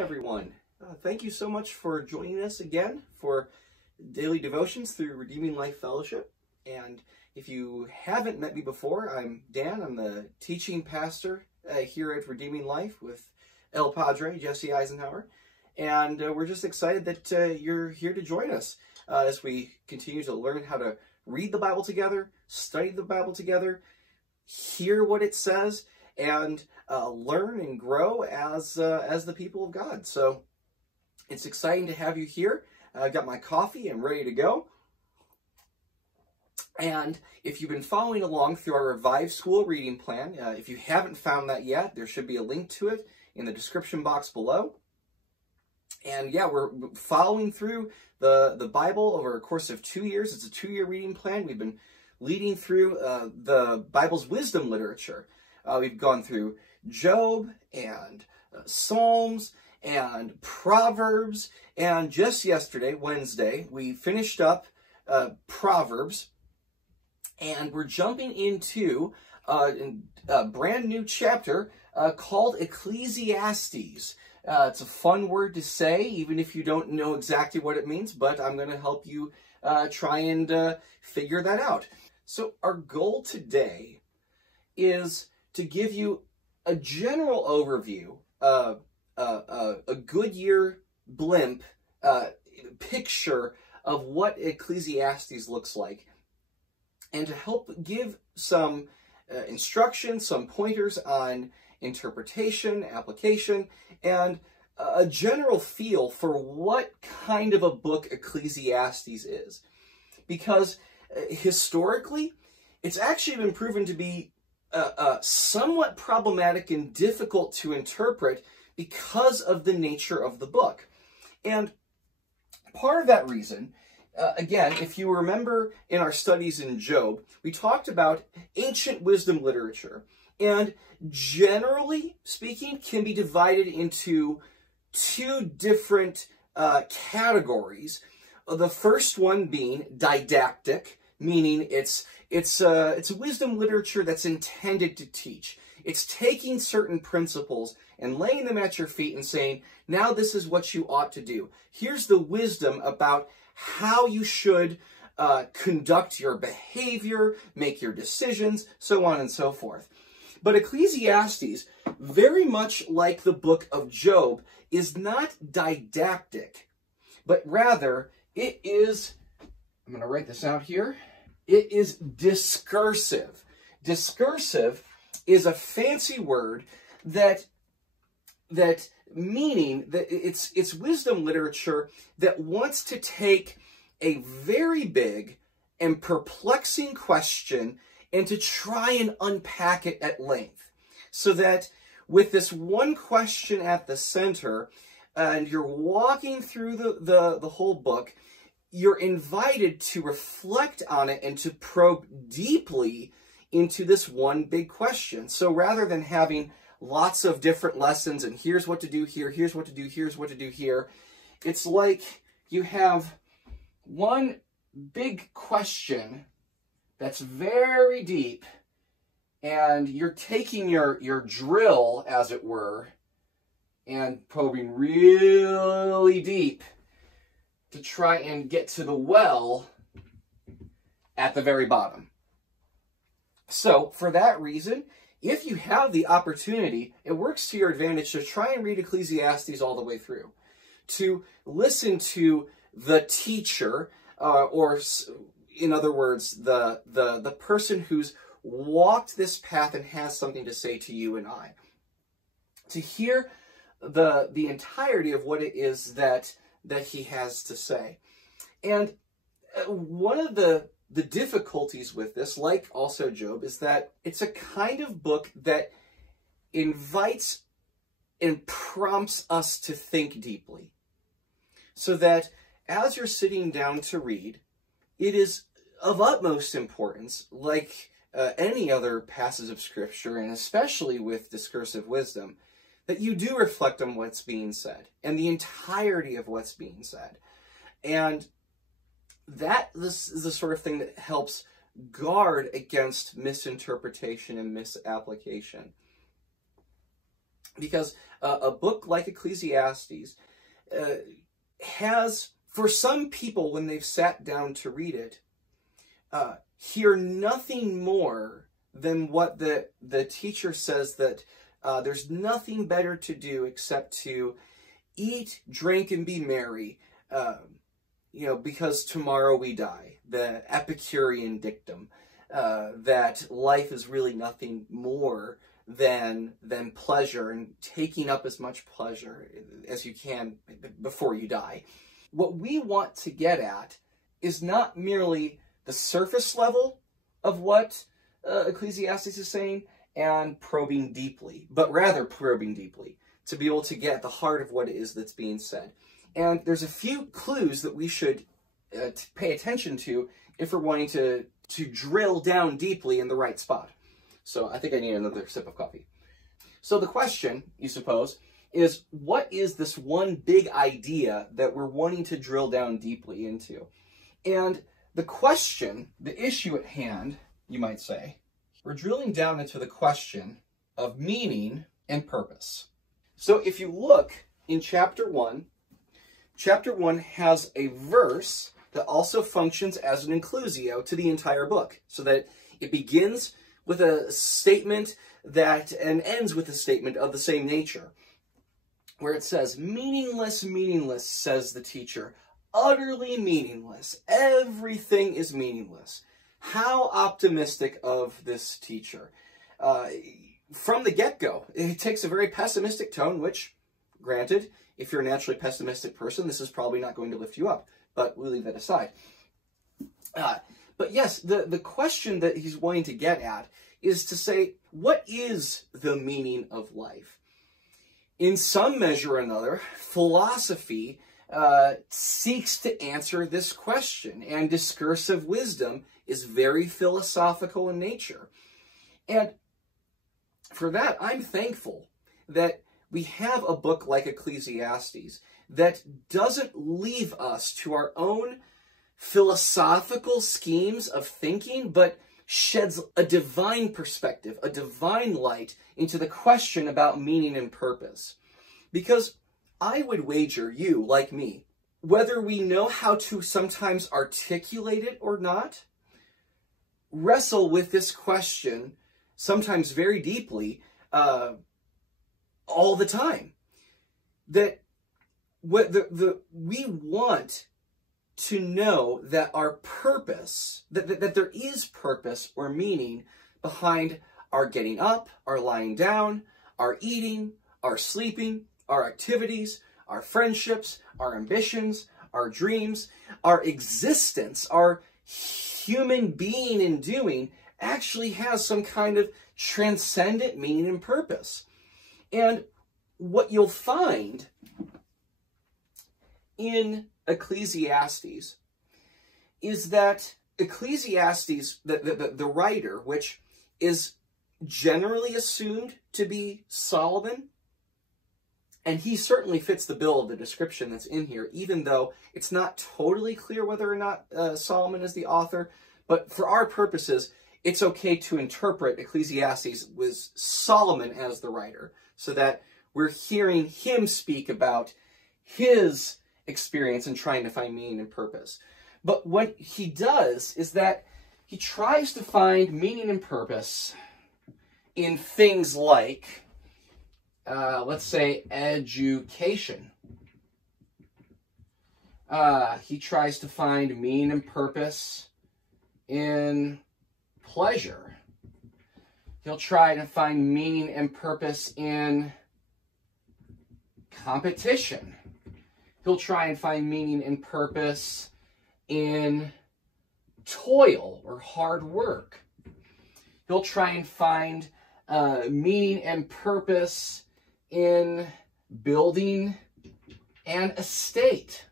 everyone. Thank you so much for joining us again for daily devotions through Redeeming Life Fellowship. And if you haven't met me before, I'm Dan. I'm the teaching pastor here at Redeeming Life with El Padre, Jesse Eisenhower. And we're just excited that you're here to join us as we continue to learn how to read the Bible together, study the Bible together, hear what it says, and learn and grow as the people of God. So it's exciting to have you here. I've got my coffee. I'm ready to go. And if you've been following along through our Revive School reading plan, if you haven't found that yet, there should be a link to it in the description box below. And yeah, we're following through the Bible over a course of 2 years. It's a 2-year reading plan. We've been leading through the Bible's wisdom literature. We've gone through Job and Psalms and Proverbs. And just yesterday, Wednesday, we finished up Proverbs. And we're jumping into a brand new chapter called Ecclesiastes. It's a fun word to say, even if you don't know exactly what it means, but I'm going to help you try and figure that out. So our goal today is to give you a general overview, a Goodyear blimp picture of what Ecclesiastes looks like, and to help give some instruction, some pointers on interpretation, application, and a general feel for what kind of a book Ecclesiastes is. Because historically, it's actually been proven to be somewhat problematic and difficult to interpret because of the nature of the book. And part of that reason, again, if you remember in our studies in Job, we talked about ancient wisdom literature. And generally speaking, can be divided into two different categories. The first one being didactic, meaning it's wisdom literature that's intended to teach. It's taking certain principles and laying them at your feet and saying, now this is what you ought to do. Here's the wisdom about how you should conduct your behavior, make your decisions, so on and so forth. But Ecclesiastes, very much like the book of Job, is not didactic, but rather it is, I'm going to write this out here, it is discursive. Discursive is a fancy word that meaning that it's wisdom literature that wants to take a very big and perplexing question and to try and unpack it at length. So that with this one question at the center, and you're walking through the whole book, you're invited to reflect on it and to probe deeply into this one big question. So rather than having lots of different lessons and here's what to do here, here's what to do, here's what to do here, it's like you have one big question that's very deep, and you're taking your drill, as it were, and probing really deep to try and get to the well at the very bottom. So, for that reason, if you have the opportunity, it works to your advantage to try and read Ecclesiastes all the way through. To listen to the teacher, or in other words, the person who's walked this path and has something to say to you and I. To hear the entirety of what it is that he has to say. And one of the difficulties with this, like also Job, is that it's a kind of book that invites and prompts us to think deeply. So that as you're sitting down to read, it is of utmost importance, like any other passage of Scripture, and especially with discursive wisdom, that you do reflect on what's being said and the entirety of what's being said. And this is the sort of thing that helps guard against misinterpretation and misapplication. Because a book like Ecclesiastes has, for some people, when they've sat down to read it, hear nothing more than what the teacher says, that there's nothing better to do except to eat, drink, and be merry, because tomorrow we die. The Epicurean dictum, that life is really nothing more than pleasure, and taking up as much pleasure as you can before you die. What we want to get at is not merely the surface level of what Ecclesiastes is saying and probing deeply, but rather probing deeply to be able to get at the heart of what it is that's being said. And there's a few clues that we should pay attention to if we're wanting to drill down deeply in the right spot. So I think I need another sip of coffee. So the question, you suppose, is what is this one big idea that we're wanting to drill down deeply into? And the question, the issue at hand, you might say, we're drilling down into the question of meaning and purpose. So if you look in chapter 1 has a verse that also functions as an inclusio to the entire book, so that it begins with a statement and ends with a statement of the same nature, where it says, "Meaningless, meaningless, says the teacher, utterly meaningless. Everything is meaningless." How optimistic of this teacher. From the get-go, it takes a very pessimistic tone, which, granted, if you're a naturally pessimistic person, this is probably not going to lift you up, but we'll leave that aside. But yes, the question that he's wanting to get at is to say, what is the meaning of life? In some measure or another, philosophy seeks to answer this question, and discursive wisdom is very philosophical in nature. And for that, I'm thankful that we have a book like Ecclesiastes that doesn't leave us to our own philosophical schemes of thinking, but sheds a divine perspective, a divine light into the question about meaning and purpose. Because I would wager you, like me, whether we know how to sometimes articulate it or not, wrestle with this question sometimes very deeply all the time. That we want to know that our purpose, that there is purpose or meaning behind our getting up, our lying down, our eating, our sleeping, our activities, our friendships, our ambitions, our dreams, our existence, our human being and doing actually has some kind of transcendent meaning and purpose. And what you'll find in Ecclesiastes is that Ecclesiastes, the writer, which is generally assumed to be Solomon, and he certainly fits the bill of the description that's in here, even though it's not totally clear whether or not Solomon is the author. But for our purposes, it's okay to interpret Ecclesiastes with Solomon as the writer, so that we're hearing him speak about his experience and trying to find meaning and purpose. But what he does is that he tries to find meaning and purpose in things like, let's say, education. He tries to find meaning and purpose in pleasure. He'll try to find meaning and purpose in competition. He'll try and find meaning and purpose in toil or hard work. He'll try and find meaning and purpose in building an estate.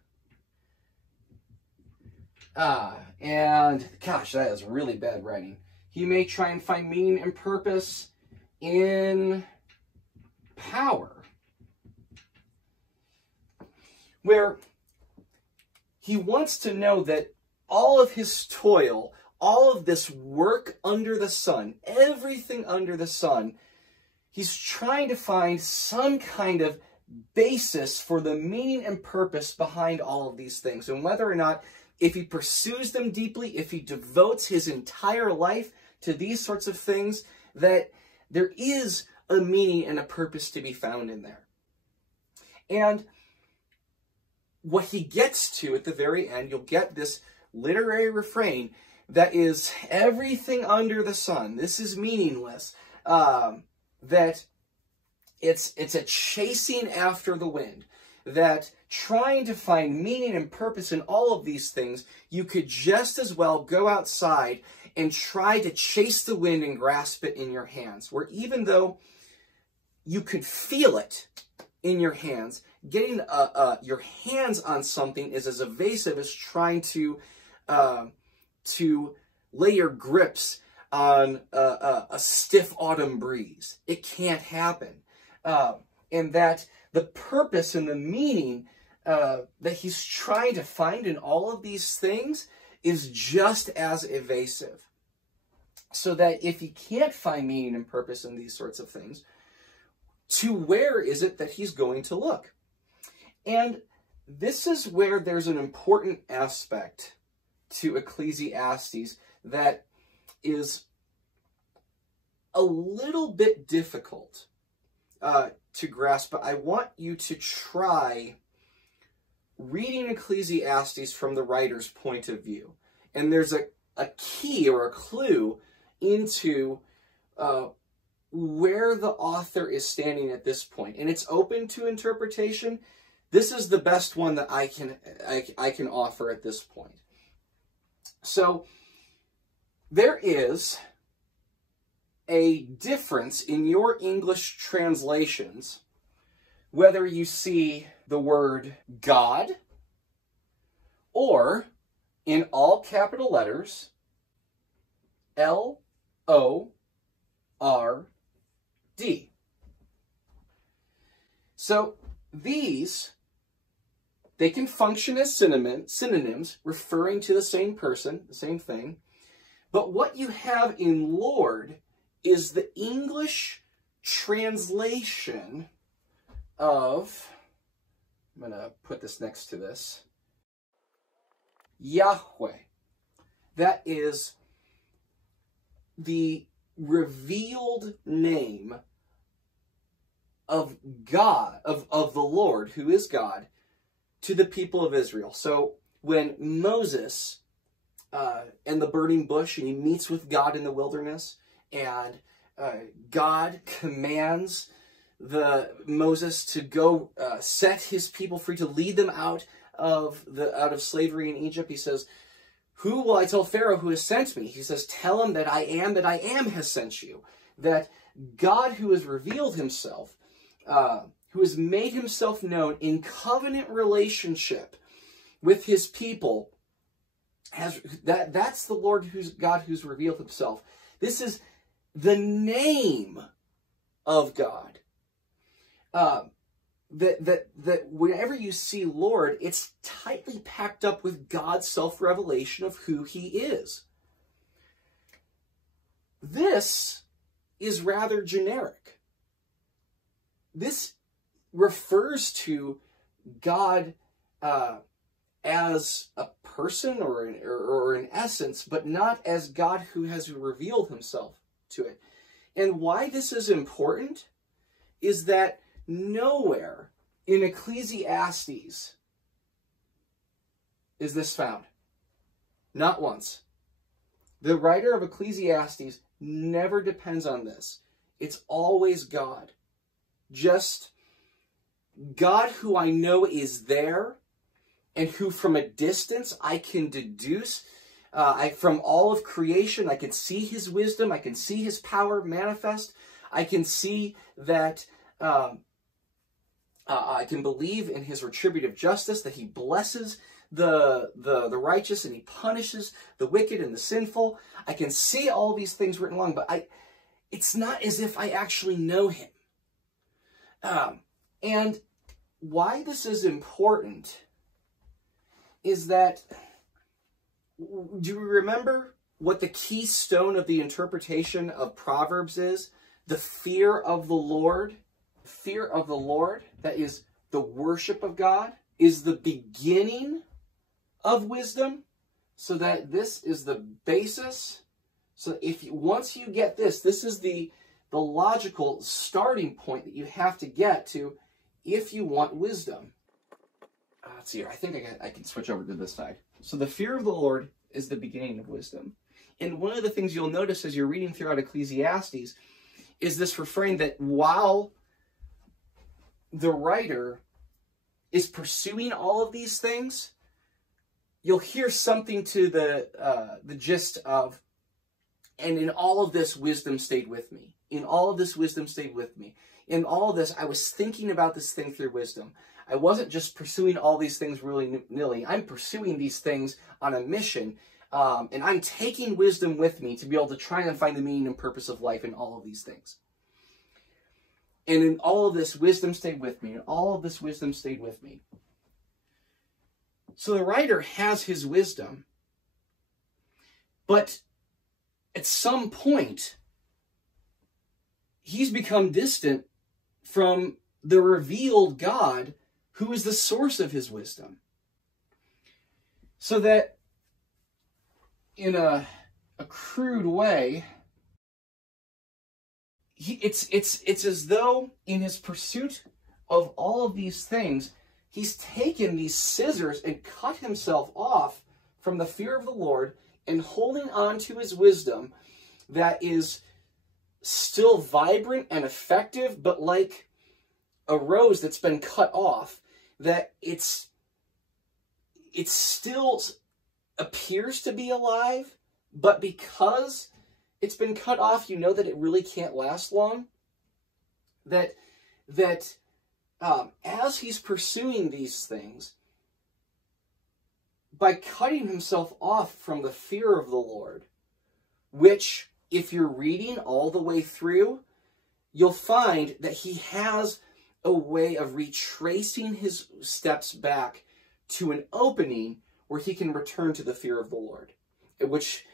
And gosh, that is really bad writing. He may try and find meaning and purpose in power, where he wants to know that all of his toil, all of this work under the sun, everything under the sun, he's trying to find some kind of basis for the meaning and purpose behind all of these things. And whether or not, if he pursues them deeply, if he devotes his entire life to these sorts of things, that there is a meaning and a purpose to be found in there. And what he gets to at the very end, you'll get this literary refrain that is everything under the sun. This is meaningless. That it's a chasing after the wind. That trying to find meaning and purpose in all of these things, you could just as well go outside and try to chase the wind and grasp it in your hands. Where even though you could feel it in your hands, getting your hands on something is as evasive as trying to lay your grips on a stiff autumn breeze. It can't happen. And that the purpose and the meaning that he's trying to find in all of these things is just as evasive. So that if he can't find meaning and purpose in these sorts of things, to where is it that he's going to look? And this is where there's an important aspect to Ecclesiastes that is a little bit difficult to grasp, but I want you to try reading Ecclesiastes from the writer's point of view. And there's a key or a clue into where the author is standing at this point. And it's open to interpretation. This is the best one that I can offer at this point. So there is a difference in your English translations whether you see the word God or in all capital letters L-O-R-D. So these, they can function as synonyms referring to the same person, the same thing. But what you have in Lord is the English translation of, I'm going to put this next to this, Yahweh. That is the revealed name of God, of the Lord, who is God, to the people of Israel. So when Moses and the burning bush, and he meets with God in the wilderness, and God commands Moses to go set his people free, to lead them out of slavery in Egypt. He says, "Who will I tell Pharaoh who has sent me?" He says, "Tell him that I am has sent you." That God, who has revealed himself, who has made himself known in covenant relationship with his people, that's the Lord God who's revealed himself. This is the name of God. That whenever you see Lord, it's tightly packed up with God's self-revelation of who he is. This is rather generic. This refers to God as a person or an essence, but not as God who has revealed himself to it. And why this is important is that nowhere in Ecclesiastes is this found. Not once. The writer of Ecclesiastes never depends on this. It's always God. Just God who I know is there, and who from a distance I can deduce. From all of creation, I can see his wisdom. I can see his power manifest. I can see that I can believe in his retributive justice, that he blesses the righteous and he punishes the wicked and the sinful. I can see all these things written along, but it's not as if I actually know him. And why this is important is that, do you remember what the keystone of the interpretation of Proverbs is? the fear of the Lord, that is the worship of God, is the beginning of wisdom, so that this is the basis. So once you get this is the logical starting point that you have to get to if you want wisdom. Let's see here. I think I can switch over to this side. So the fear of the Lord is the beginning of wisdom. And one of the things you'll notice as you're reading throughout Ecclesiastes is this refrain that while the writer is pursuing all of these things, you'll hear something to the gist of, and in all of this, wisdom stayed with me. In all of this, wisdom stayed with me. In all of this, I was thinking about this thing through wisdom. I wasn't just pursuing all these things willy-nilly. I'm pursuing these things on a mission, and I'm taking wisdom with me to be able to try and find the meaning and purpose of life in all of these things. And in all of this, wisdom stayed with me. And all of this wisdom stayed with me. So the writer has his wisdom, but at some point, he's become distant from the revealed God who is the source of his wisdom. So that in a crude way, it's as though in his pursuit of all of these things, he's taken these scissors and cut himself off from the fear of the Lord and holding on to his wisdom that is still vibrant and effective, but like a rose that's been cut off, that it still appears to be alive, but because it's been cut off, you know that it really can't last long. That as he's pursuing these things, by cutting himself off from the fear of the Lord, which, if you're reading all the way through, you'll find that he has a way of retracing his steps back to an opening where he can return to the fear of the Lord, which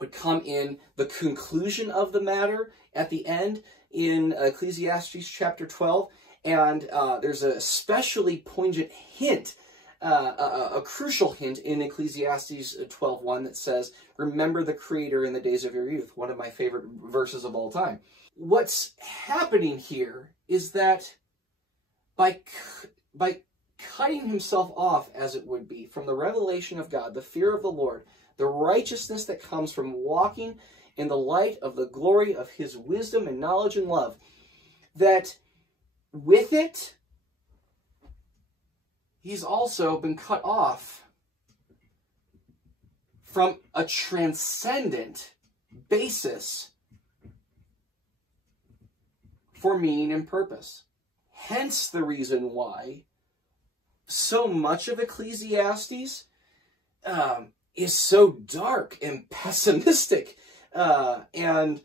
would come in the conclusion of the matter at the end in Ecclesiastes chapter 12. And there's a especially poignant hint, a crucial hint in Ecclesiastes 12:1 that says, "Remember the Creator in the days of your youth," one of my favorite verses of all time. What's happening here is that by cutting himself off, as it would be, from the revelation of God, the fear of the Lord, the righteousness that comes from walking in the light of the glory of his wisdom and knowledge and love, that with it, he's also been cut off from a transcendent basis for meaning and purpose. Hence the reason why so much of Ecclesiastes is so dark and pessimistic and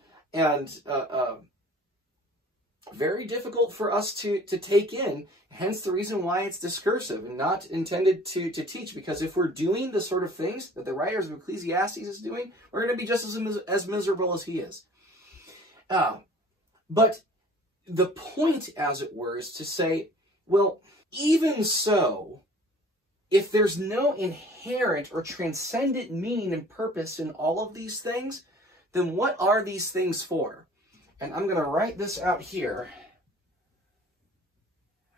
very difficult for us to take in. Hence the reason why it's discursive and not intended to teach. Because if we're doing the sort of things that the writers of Ecclesiastes is doing, we're going to be just as miserable as he is. But the point, as it were, is to say, well, even so, if there's no inherent or transcendent meaning and purpose in all of these things, then what are these things for? And I'm going to write this out here.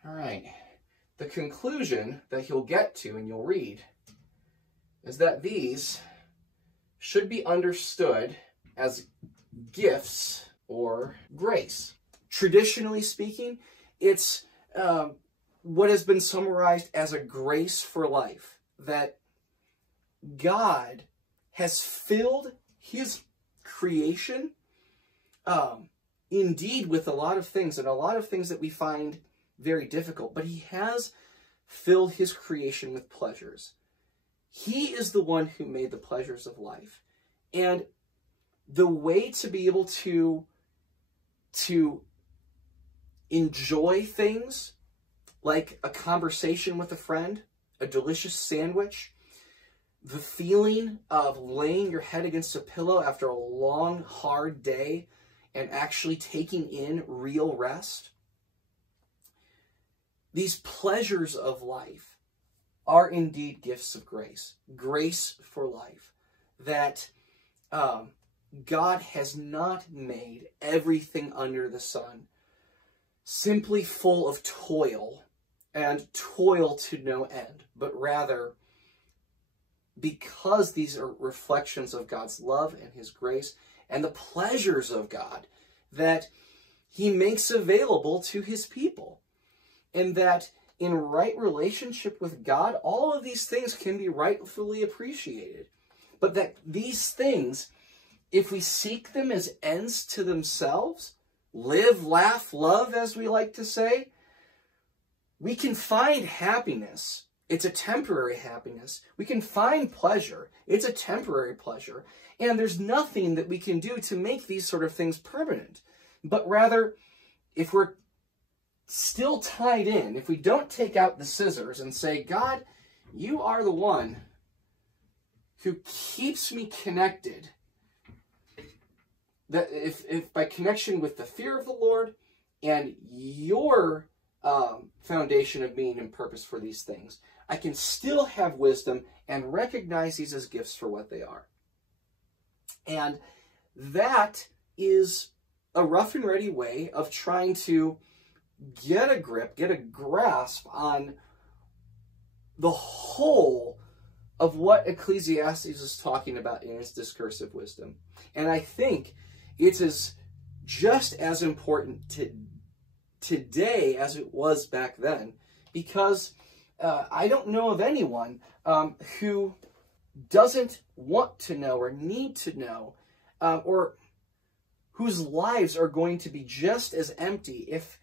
All right. The conclusion that he'll get to, and you'll read, is that these should be understood as gifts or grace. Traditionally speaking, it's what has been summarized as a grace for life, that God has filled his creation indeed with a lot of things, and a lot of things that we find very difficult, but he has filled his creation with pleasures. He is the one who made the pleasures of life. And the way to be able to enjoy things like a conversation with a friend, a delicious sandwich, the feeling of laying your head against a pillow after a long, hard day and actually taking in real rest. These pleasures of life are indeed gifts of grace. Grace for life. That God has not made everything under the sun simply full of toil and toil to no end, but rather, because these are reflections of God's love and his grace and the pleasures of God that he makes available to his people. And that in right relationship with God, all of these things can be rightfully appreciated. But that these things, if we seek them as ends to themselves, live, laugh, love, as we like to say, we can find happiness. It's a temporary happiness. We can find pleasure. It's a temporary pleasure. And there's nothing that we can do to make these sort of things permanent. But rather, if we're still tied in, if we don't take out the scissors and say, God, you are the one who keeps me connected, that if by connection with the fear of the Lord and your foundation of meaning and purpose for these things, I can still have wisdom and recognize these as gifts for what they are. And that is a rough and ready way of trying to get a grip, get a grasp on the whole of what Ecclesiastes is talking about in its discursive wisdom. And I think it's just as important today as it was back then, because I don't know of anyone who doesn't want to know or need to know, or whose lives are going to be just as empty if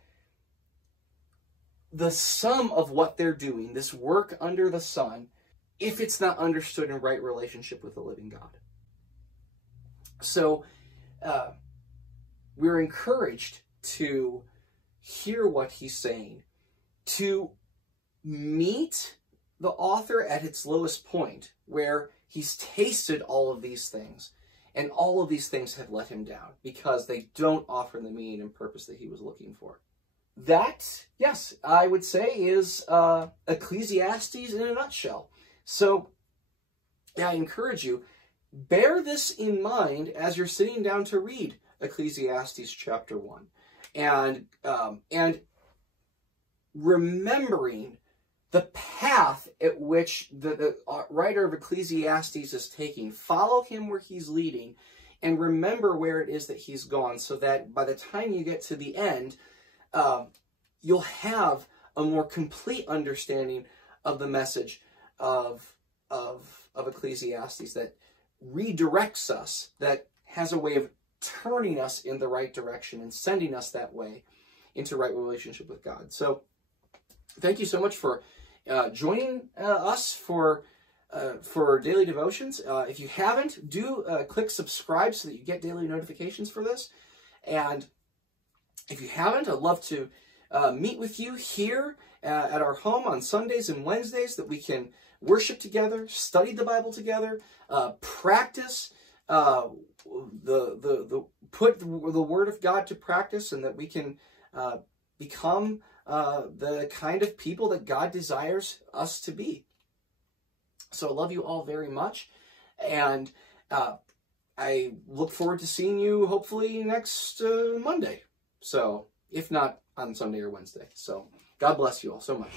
the sum of what they're doing, this work under the sun, if it's not understood in right relationship with the living God. So we're encouraged to hear what he's saying, to meet the author at its lowest point, where he's tasted all of these things, and all of these things have let him down because they don't offer the meaning and purpose that he was looking for. That, yes, I would say is Ecclesiastes in a nutshell. So, yeah, I encourage you, bear this in mind as you're sitting down to read Ecclesiastes chapter 1. And remembering the path at which the writer of Ecclesiastes is taking. Follow him where he's leading, and remember where it is that he's gone, so that by the time you get to the end, you'll have a more complete understanding of the message of Ecclesiastes that redirects us, that has a way of turning us in the right direction and sending us that way into right relationship with God. So thank you so much for joining us for daily devotions. If you haven't, do click subscribe so that you get daily notifications for this. And if you haven't, I'd love to meet with you here at our home on Sundays and Wednesdays, that we can worship together, study the Bible together, practice put the Word of God to practice, and that we can become the kind of people that God desires us to be. So I love you all very much, and I look forward to seeing you hopefully next Monday. So, if not on Sunday or Wednesday. So, God bless you all so much.